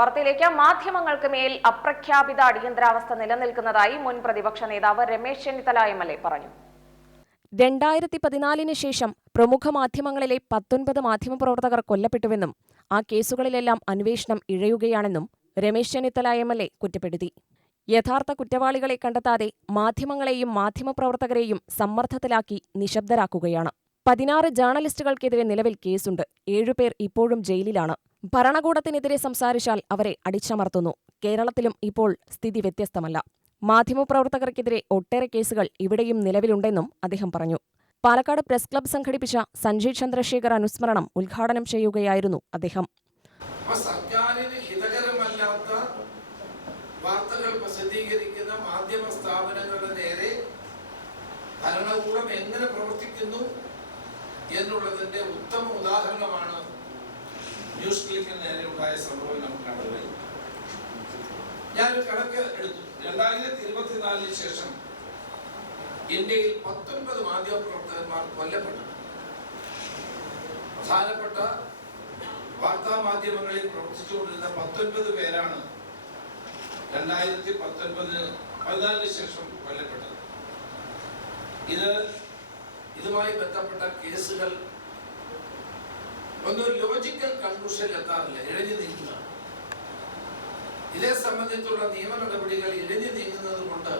വാർത്തയിലേക്ക്. മാധ്യമങ്ങൾക്ക് മേൽ അപ്രഖ്യാപിത അടിയന്തരാവസ്ഥ നിലനിൽക്കുന്നതായി മുൻ പ്രതിപക്ഷ നേതാവ് രമേശ് ചെന്നിത്തല MLA പറഞ്ഞു. 2014 ശേഷം പ്രമുഖ മാധ്യമങ്ങളിലെ 19 മാധ്യമപ്രവർത്തകർ കൊല്ലപ്പെട്ടുവെന്നും ആ കേസുകളിലെല്ലാം അന്വേഷണം ഇഴയുകയാണെന്നും രമേശ് ചെന്നിത്തല MLA കുറ്റപ്പെടുത്തി. യഥാർത്ഥ കുറ്റവാളികളെ കണ്ടെത്താതെ മാധ്യമങ്ങളെയും മാധ്യമപ്രവർത്തകരെയും സമ്മർദ്ദത്തിലാക്കി നിശബ്ദരാക്കുകയാണ്. 16 ജേർണലിസ്റ്റുകൾക്കെതിരെ നിലവിൽ കേസുണ്ട്. 7 പേർ ഇപ്പോഴും ജയിലിലാണ്. ഭരണകൂടത്തിനെതിരെ സംസാരിച്ചാൽ അവരെ അടിച്ചമർത്തുന്നു. കേരളത്തിലും ഇപ്പോൾ സ്ഥിതി വ്യത്യസ്തമല്ല. മാധ്യമപ്രവർത്തകർക്കെതിരെ ഒട്ടേറെ കേസുകൾ ഇവിടെയും നിലവിലുണ്ടെന്നും അദ്ദേഹം പറഞ്ഞു. പാലക്കാട് പ്രസ് ക്ലബ്ബ് സംഘടിപ്പിച്ച സഞ്ജയ് ചന്ദ്രശേഖർ അനുസ്മരണം ഉദ്ഘാടനം ചെയ്യുകയായിരുന്നു അദ്ദേഹം. സർക്കാരിന് ഹിതകരമല്ലാത്ത വാർത്തകൾ പ്രസിദ്ധീകരിക്കുന്ന മാധ്യമ സ്ഥാപനങ്ങളുടെ നേരെ ഭരണകൂടം എങ്ങനെ പ്രവർത്തിക്കുന്നു എന്നുള്ളതിന്റെ ഉത്തമ ഉദാഹരണമാണ് ന്യൂസ് ക്ലിക്കിന് നേരെ ഉണ്ടായ സംഭവം നമുക്ക് കണ്ടത്. ഞാനൊരു കണക്ക് എടുത്തു. 2024 ശേഷം ഇന്ത്യയിൽ 19 മാധ്യമപ്രവർത്തകന്മാർ കൊല്ലപ്പെട്ടു. പ്രധാനപ്പെട്ട വാർത്താ മാധ്യമങ്ങളിൽ പ്രവർത്തിച്ചുകൊണ്ടിരുന്ന 19 പേരാണ് 2014 ശേഷം കൊല്ലപ്പെട്ടത്. ഇതുമായി ബന്ധപ്പെട്ട കേസുകൾ ഒന്നും ലോജിക്കൽ കൺക്ലൂഷനിൽ എത്താറില്ല, ഇഴഞ്ഞു നീങ്ങുക. ഇതേ സംബന്ധിച്ചുള്ള നിയമ നടപടികൾ ഇഴഞ്ഞു നീങ്ങുന്നത് കൊണ്ട്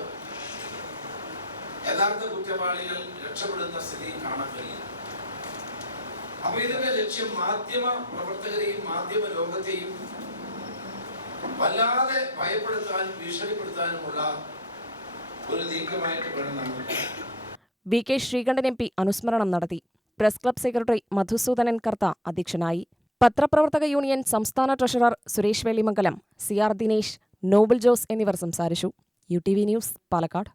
യഥാർത്ഥ കുറ്റവാളികൾ രക്ഷപ്പെടുന്ന സ്ഥിതി കാണാൻ കഴിയില്ല. അപ്പൊ ഇതിന്റെ ലക്ഷ്യം മാധ്യമ പ്രവർത്തകരെയും മാധ്യമ ലോകത്തെയും വല്ലാതെ ഭയപ്പെടുത്താനും ഭീഷണിപ്പെടുത്താനുമുള്ള ഒരു നീക്കമായിട്ട് വേണം നമ്മൾ. VK ശ്രീകണ്ഠൻ MP അനുസ്മരണം നടത്തി. പ്രസ് ക്ലബ്ബ് സെക്രട്ടറി മധുസൂദനൻ കർത്ത അധ്യക്ഷനായി. പത്രപ്രവർത്തക യൂണിയൻ സംസ്ഥാന ട്രഷറർ സുരേഷ് വെള്ളിമംഗലം, CR ദിനേശ്, നോബിൾ ജോസ് എന്നിവർ സംസാരിച്ചു. UTV news, Palakkad.